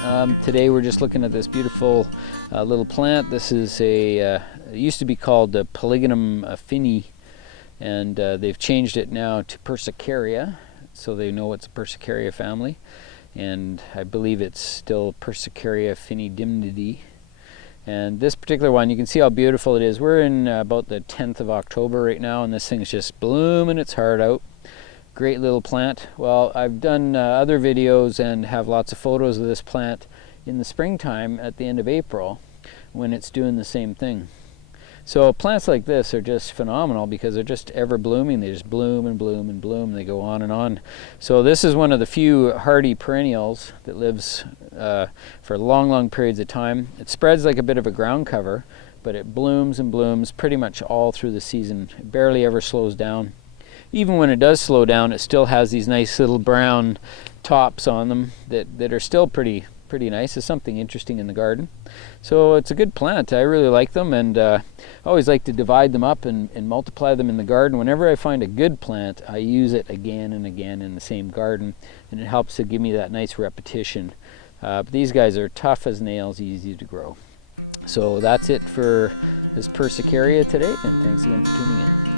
Today we're just looking at this beautiful little plant. This is it used to be called the Polygonum affini, and they've changed it now to Persicaria, so they know it's a Persicaria family, and I believe it's still Persicaria affini Dimity. And this particular one, you can see how beautiful it is. We're in about the 10th of October right now, and this thing's just blooming its heart out. Great little plant. Well, I've done other videos and have lots of photos of this plant in the springtime at the end of April when it's doing the same thing. So plants like this are just phenomenal because they're just ever blooming. They just bloom and bloom and bloom. They go on and on. So this is one of the few hardy perennials that lives for long periods of time. It spreads like a bit of a ground cover, but it blooms and blooms pretty much all through the season. It barely ever slows down. Even when it does slow down, it still has these nice little brown tops on them that are still pretty nice. It's something interesting in the garden. So it's a good plant. I really like them, and I always like to divide them up and multiply them in the garden. Whenever I find a good plant, I use it again and again in the same garden, and it helps to give me that nice repetition. But these guys are tough as nails, easy to grow. So that's it for this Persicaria today, and thanks again for tuning in.